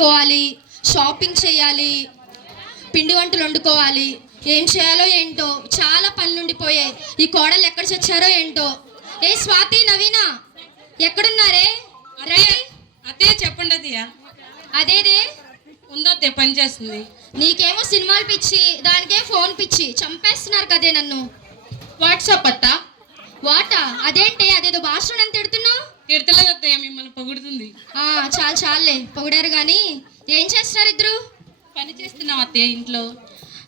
తీసుకోవాలి షాపింగ్ చేయాలి పిండి వంటలు వండుకోవాలి. ఏం చేయాలో ఏంటో చాలా పనులు ఉండిపోయాయి. ఈ కోడలు ఎక్కడ చచ్చారో ఏంటో. ఏ స్వాతి నవీన ఎక్కడున్నారే? అత్తయ్య చెప్పండి అదేదే? ఉందో పని చేస్తుంది. నీకేమో సినిమాలు పిచ్చి దానికే ఫోన్ పిచ్చి. చంపేస్తున్నారు కదే నన్ను. వాట్సాప్ అత్త. వాటా? అదేంటి? అదేదో భాషను అని తిడుతున్నావు? తిడతలేదు అత్తయ్య మిమ్మల్ని పొగుడుతుంది. ఆ, చాలు చాలులే పొగిడారు కానీ ఏం చేస్తున్నారు ఇద్దరు? పని చేస్తున్నాం అత్తయ్య ఇంట్లో.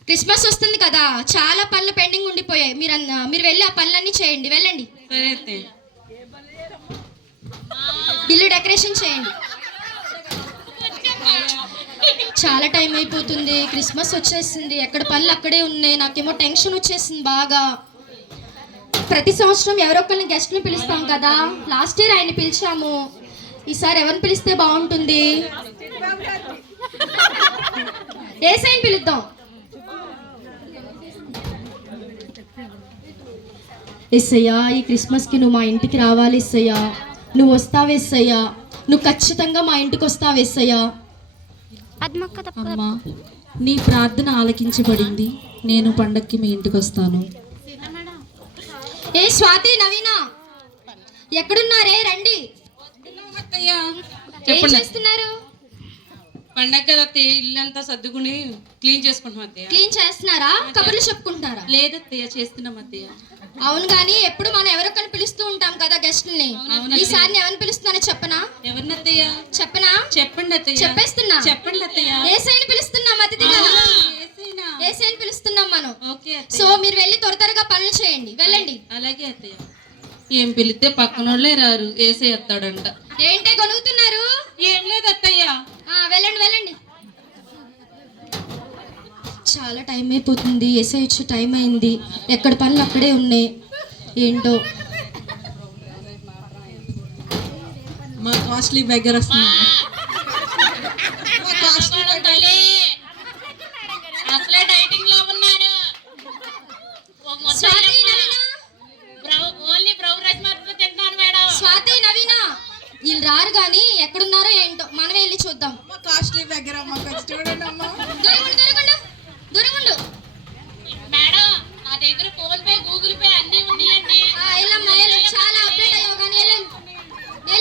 క్రిస్మస్ వస్తుంది కదా చాలా పనులు పెండింగ్ ఉండిపోయాయి. మీరు అన్న- మీరు వెళ్ళి ఆ పనులన్నీ చేయండి వెళ్ళండి. సరే అత్తయ్య. ఇల్లు డెకరేషన్ చేయండి. చాలా టైం అయిపోతుంది క్రిస్మస్ వచ్చేసింది ఎక్కడ పనులు అక్కడే ఉన్నాయి నాకేమో టెన్షన్ వచ్చేసింది బాగా. ప్రతి సంవత్సరం ఎవరొక్కరిని గెస్ట్ని పిలుస్తాం కదా. లాస్ట్ ఇయర్ ఆయన పిలిచాము. ఈసారి ఎవరిని పిలిస్తే బాగుంటుంది? ఏ సైన్ పిలుద్దాం. ఎస్సయ్యా ఈ క్రిస్మస్కి నువ్వు మా ఇంటికి రావాలి ఎస్సయ్యా. నువ్వు వస్తావు ఎస్సయ్యా. నువ్వు ఖచ్చితంగా మా ఇంటికి వస్తావు ఎస్సయ్యా. అమ్మా నీ ప్రార్థన ఆలకించబడింది. నేను పండక్కి మీ ఇంటికి వస్తాను. స్వాతి నవీన. ఎక్కడున్నారే? రండి. ఏం చేస్తున్నారు? పండగ కదా అత్తయ్య ఇల్లంతా సర్దుకుని క్లీన్ చేసుకుంటాం అత్తయ్య. క్లీన్ చేస్తున్నారా? కబుర్లు చెప్పుకుంటారా లేదు అత్తయ్య చేస్తున్నాం అత్తయ్య. అవును కానీ ఎప్పుడు మనం ఎవరొకరిని పిలుస్తూ ఉంటాం కదా గెస్ట్ని ఈసారి ఎవరిని పిలుస్తున్నానో చెప్పనా? ఎవరిని అత్తయ్య చెప్పనా? చెప్పండి అత్తయ్య చెప్పేస్తున్నా. చెప్పండి అత్తయ్య ఏ సైన్ పిలుస్తున్నాం అతిథిగా. ఏసైనా? పిలుస్తున్నాం మనం. ఓకే సో మీరు వెళ్ళి త్వర త్వరగా పనులు చేయండి. వెళ్ళండి. అలాగే అత్తయ్య. ఏం పిలిస్తే పక్కనోళ్ళే రారు. ఏసై వస్తాడంట ఏంటే గొనుగుతున్నారు? ఏం లేదు అత్తయ్య. ఆ, వెళ్ళండి వెళ్ళండి. చాలా టైం అయిపోతుంది. ఎస్ఐ వచ్చే టైం అయింది. ఎక్కడ పనులు అక్కడే ఉన్నాయి. ఏంటో? మా కాస్ట్లీ బెగ్గర వస్తున్నాను అసలే డైటింగ్లో ఉన్నాడు Swathi Naveena only brown rice మాత్రమే తింటాను మేడం స్వాతి నవీన వీళ్ళు రారు కానీ ఎక్కడున్నారో ఏంటో మనమే వెళ్ళి చూద్దాం మా కాస్ట్లీ బెగ్గర అమ్మ కొంచెం చూడండి అమ్మా. దూరముండు దూరముండు దూరముండు మేడం నా దగ్గర ఫోన్ పే గూగుల్ పే అన్ని ఉన్నాయండి. ఆ, వెళ్ళమ్మా వెళ్ళు. చాలా అప్డేట్ అయ్యావు కానీ వెళ్ళండి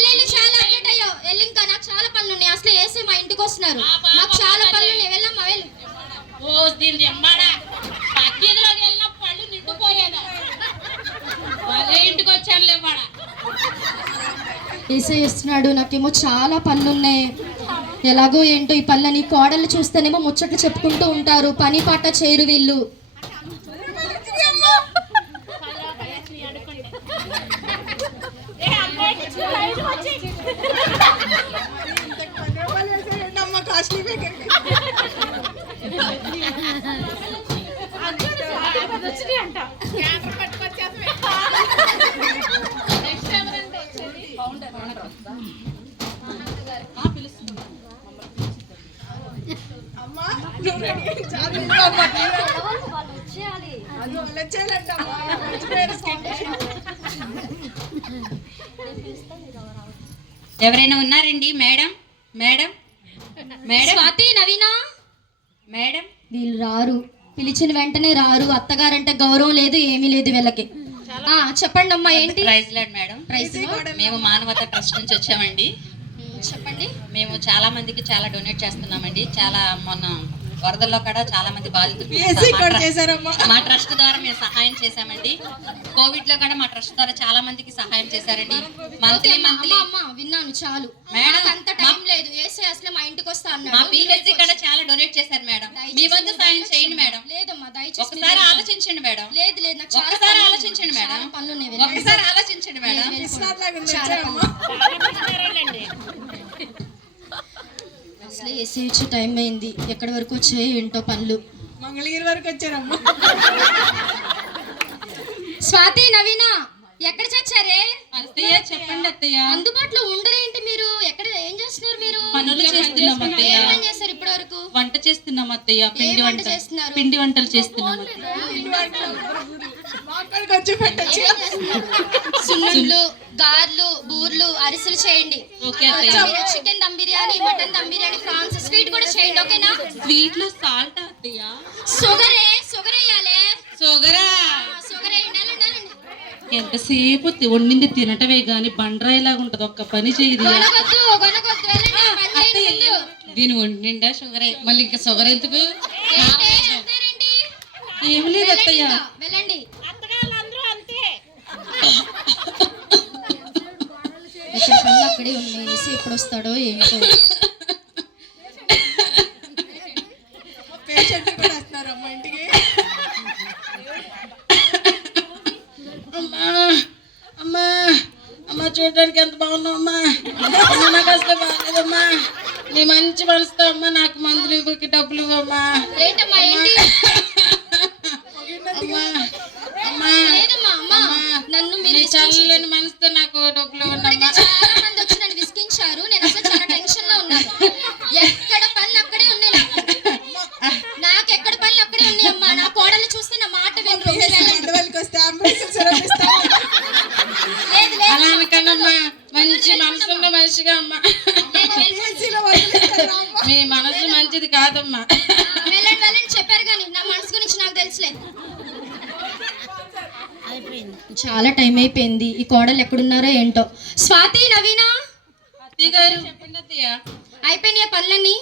వెళ్ళు చాలా అప్డేట్ అయ్యావు. వెళ్ళి ఇంకా నాకు చాలా పనులు ఉన్నాయి అసలు వేసే మా ఇంటికి వస్తున్నారు. మాకు చాలా పనులు ఉన్నాయి వెళ్ళమ్మా వెళ్ళు. ఓ దీన్ని అమ్మాడా? పక్కీలోకి వెళ్ళిన పళ్ళు నిండిపోయేదా అదే ఇంటికి వచ్చాను లేవాడా ఏసై వస్తున్నాడు నాకేమో చాలా పనులు ఉన్నాయి ఎలాగో ఏంటో ఈ పనులని కోడలు చూస్తేనేమో ముచ్చట్లు చెప్పుకుంటూ ఉంటారు. పని పాట చేయరు వీళ్ళు. ఎవరైనా ఉన్నారండి? Madam? Madam? Madam? Swathi Naveena? Madam? వీళ్ళు రారు. పిలిచిన వెంటనే రారు. అత్తగారంటే గౌరవం లేదు ఏమీ లేదు వీళ్ళకి. ఆ, చెప్పండి అమ్మా ఏంటి? Praise lord madam. ప్రైస్ మేము మానవత ట్రస్ట్ నుంచి వచ్చామండి. చెప్పండి. మేము చాలా మందికి చాలా డొనేట్ చేస్తున్నామండి. చాలా మొన్న వరదల్లో కూడా చాలా మంది బాధితులు మా ట్రస్ట్ ద్వారా మేము సహాయం చేశామండి. కోవిడ్లో కూడా మా ట్రస్ట్ ద్వారా చాలా మందికి సహాయం చేశారండి. మంత్లీ అమ్మ. మంత్లీ అమ్మ విన్నాను చాలు. మేడం, నాకు అంత టైం లేదు. ఏసే అసలు మా ఇంటికి వస్తా మా అన్నాడు పిహెచ్సి కూడా చాలా డొనేట్ చేశారు మేడం. మీ వంతు సాయం చేయండి మేడం. లేదమ్మా దయచేసి ఒకసారి ఆలోచించండి మేడం. లేదు లేదు నాకు పనులు ఆలోచించండి. మేడం. పనులు. ఒక్కసారి ఆలోచించండి మేడం కృష్ణార్ లాగా ఉంది, చాలా వచ్చాయమ్మా. అసలు ఏసీ టైం అయింది. ఎక్కడి వరకు వచ్చాయి ఏంటో పనులు. మంగళగిరి వరకు వచ్చారమ్మా. స్వాతి నవీన ఎక్కడ చచ్చారే అత్తయ్య చెప్పండి అత్తయ్య. అందుబాటులో ఉండరేంటి మీరు? ఎక్కడ ఏం చేస్తున్నారు మీరు? పనులు చేస్తున్నాం ఏం అత్తయ్య. పని చేస్తారు ఇప్పటి వరకు వంట చేస్తున్నాం అత్తయ్య. పిండి వంట వంట చేస్తున్నారు? పిండి వంటలు చేస్తున్నాం అత్తయ్య. కొంచెం పెట్టచ్చు. సున్నుండ్లు. గార్లు బూర్లు అరిసెలు చేయండి. Chicken dum biryani mutton dum biryani prawns వేయండి ఓకేనా? స్వీట్లో సాల్ట్ అత్తయ్య. షుగరే షుగర్ వేయాలి షుగరా షుగర్. ఎంతసేపు వండింది తినటమే గాని బండరాయిలాగా ఉంటది ఒక్క పని చేయదు చేయండి. దీని వండిండా షుగరే మళ్ళీ ఇంకా షుగర్ ఎందుకు ఏంటి? అంతేనండి. ఏం లేదు అత్తయ్య ఇంకా, వెళ్ళండి ఇక్కడ పనులు అక్కడే అనేసి ఎప్పుడు వస్తాడో ఏంటో అమ్మా అమ్మా అమ్మా చూడడానికి ఎంత బాగున్నావు అమ్మా? నాకు అసలు బాగాలేదమ్మా. నీ మంచి మనసుతో అమ్మా నాకు మందులు ఇవ్వకి డబ్బులు ఇవ్వమ్మా అమ్మా. అమ్మా. లేదమ్మా అమ్మా. నన్ను మీరు చల్లని మనసుతో నాకు డబ్బులు ఇవ్వండి ఇప్పటికే చాలా మంది వచ్చి నన్ను విసిగించారు నేను అసలు చాలా టెన్షన్లో ఉన్నాను. ఎక్కడ పనులు అక్కడే ఉన్నాయి నాకు. ఎక్కడ పనులు అక్కడే ఉన్నాయి అమ్మా? నా కోడలు చూస్తే నా మాట వినరు. లేదు అలా మంచి మనసున్న మనిషిగా అమ్మా. మీ మనసు మంచిది కాదమ్మా. వెళ్ళండి వెళ్ళండి. చెప్పారు కానీ నా మనసు గురించి నాకు తెలుసులే. చాలా టైం అయిపోయింది. ఈ కోడలు ఎక్కడున్నారో ఏంటో. స్వాతి నవీన అత్తయ్య గారు చెప్పండి అత్తయ్య అయిపోయినాయా పనులన్నీ?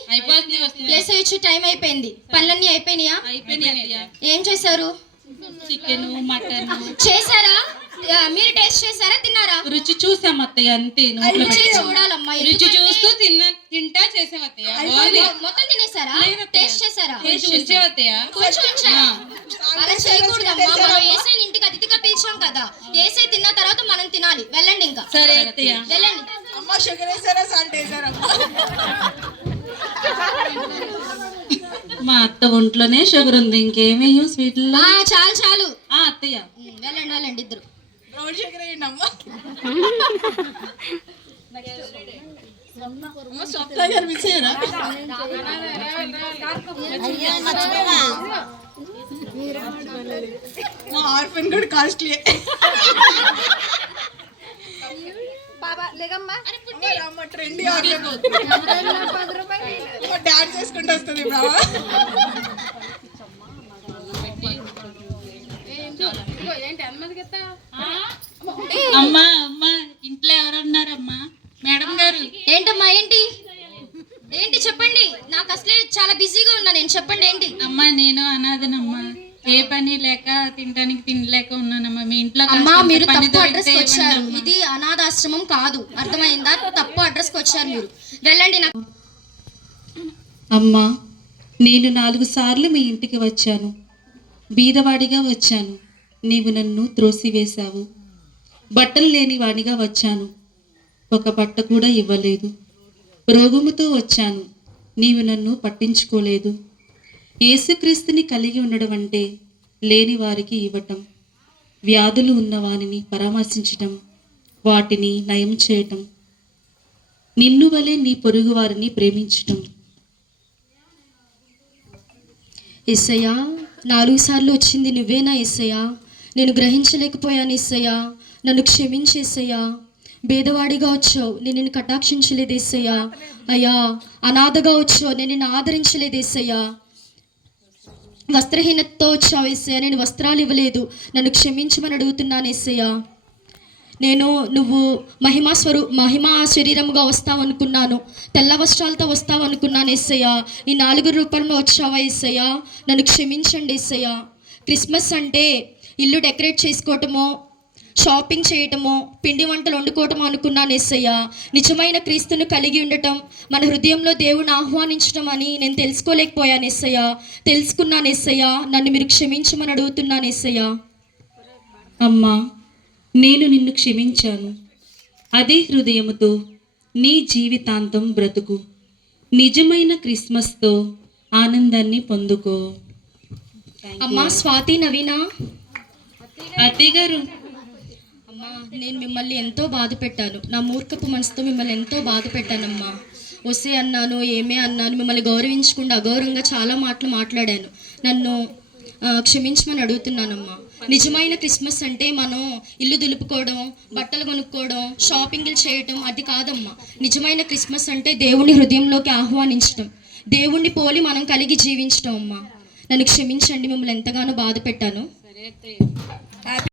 వస్తుంది వేసేయచ్చు టైం అయిపోయింది. పనులన్నీ అయిపోయినాయా? ఏం చేశారు? Chicken mutton. చేశారా? మీరు టేస్ట్ చేశారా? తిన్నారా? రుచి చూసాం అత్తయ్య అంతే. రుచి. చూడాలమ్మా రుచి చూస్తూ తిన్న తింటా చేసాం అత్తయ్య. మొత్తం తినేసారా? టేస్ట్ చేశారా? ఉంచావు అత్తయ్య? అలా చేయకూడదమ్మా. మనం ఇంటికి అతిథిగా పిలిచాం కదా. ఏసై తిన్న తర్వాత మనం తినాలి. వెళ్ళండి ఇంకా. సరే అత్తయ్య. వెళ్ళండి. అమ్మ షుగర్ వేసారా సాల్ట్ వేసారా మా అత్త ఒంట్లోనే షుగర్ ఉంది. ఇంకేమేయం స్వీట్లో చాలు చాలు. ఆ అత్తయ్య. వెళ్ళండి వెళ్ళండి ఇద్దరు. స్వప్న గారు అయ్యారా మా ఆర్ఫన్ కూడా కాస్ట్లీ అమ్మ ట్రెండీ ఆర్ఫన్ డాన్స్ చేసుకుంటూ వస్తుంది ఇప్పుడు అమ్మా అమ్మా ఇంట్లో ఎవరున్నారమ్మా? మేడం గారు. ఏంటమ్మా ఏంటి? ఏంటి చెప్పండి? నాకు అసలే చాలా బిజీగా ఉన్నా నేను. చెప్పండి ఏంటి? అమ్మా నేను అనాథనమ్మా. ఏ పని లేక తినడానికి తినలేక ఉన్నానమ్మా. మీ ఇంట్లో అమ్మా మీరు తప్పు అడ్రస్ వచ్చారు. ఇది అనాథాశ్రమం కాదు. అర్థమైందా? తప్పు అడ్రస్కి వచ్చారు మీరు. వెళ్ళండి నాకు అమ్మా నేను నాలుగు సార్లు మీ ఇంటికి వచ్చాను. బీదవాడిగా వచ్చాను. నీవు నన్ను త్రోసివేశావు. బట్టలు లేని వాణిగా వచ్చాను. ఒక బట్ట కూడా ఇవ్వలేదు. రోగముతో వచ్చాను. నీవు నన్ను పట్టించుకోలేదు. యేసుక్రీస్తుని కలిగి ఉండడం అంటే లేని వారికి ఇవ్వటం వ్యాధులు ఉన్న వారిని పరామర్శించటం వాటిని నయం చేయటం నిన్ను వలె నీ పొరుగు వారిని ప్రేమించటం. ఎస్సయ్యా నాలుగు సార్లు వచ్చింది నువ్వేనా ఎస్సయ్యా నేను గ్రహించలేకపోయాను ఎస్సయ్యా నన్ను క్షమించేసయ్యా. భేదవాడిగా వచ్చావు నేను నిన్ను కటాక్షించలేదేసయ్యా. అయ్యా అనాథగా వచ్చావు నేను నిన్ను ఆదరించలేదు వస్త్రహీనతతో వచ్చావు ఎస్సయ్యా నేను వస్త్రాలు ఇవ్వలేదు నన్ను క్షమించమని అడుగుతున్నాను ఎస్సయ్యా నేను నువ్వు మహిమా స్వరూ మహిమా శరీరముగా వస్తావు అనుకున్నాను తెల్ల వస్త్రాలతో వస్తావు అనుకున్నాను ఈ నాలుగు రూపంలో వచ్చావా ఎస్సయ్య నన్ను క్షమించండి ఎస్సయ్య క్రిస్మస్ అంటే ఇల్లు డెకరేట్ చేసుకోవటమో షాపింగ్ చేయటమో పిండి వంటలు వండుకోవటమో అనుకున్నాను ఎస్సయ్య నిజమైన క్రీస్తును కలిగి ఉండటం మన హృదయంలో దేవుని ఆహ్వానించడం అని నేను తెలుసుకోలేకపోయాను ఎస్సయ్య తెలుసుకున్నాను ఎస్సయ్య నన్ను మీరు క్షమించమని అడుగుతున్నాను ఎస్సయ్య అమ్మా నేను నిన్ను క్షమించాను. అదే హృదయముతో నీ జీవితాంతం బ్రతుకు. నిజమైన క్రిస్మస్తో ఆనందాన్ని పొందుకో. అమ్మా స్వాతి నవీన? అత్తయ్య గారు నేను మిమ్మల్ని ఎంతో బాధ పెట్టాను. నా మూర్ఖపు మనసుతో మిమ్మల్ని ఎంతో బాధ పెట్టానమ్మా. వస్తే అన్నాను ఏమే అన్నాను మిమ్మల్ని గౌరవించకుండా అగౌరవంగా చాలా మాటలు మాట్లాడాను. నన్ను క్షమించమని అడుగుతున్నానమ్మా. నిజమైన క్రిస్మస్ అంటే మనం ఇల్లు దులుపుకోవడం బట్టలు కొనుక్కోవడం షాపింగ్లు చేయటం అది కాదమ్మా. నిజమైన క్రిస్మస్ అంటే దేవుని హృదయంలోకి ఆహ్వానించడం దేవుణ్ణి పోలి మనం కలిగి జీవించటం అమ్మా. నన్ను క్షమించండి మిమ్మల్ని ఎంతగానో బాధ పెట్టాను.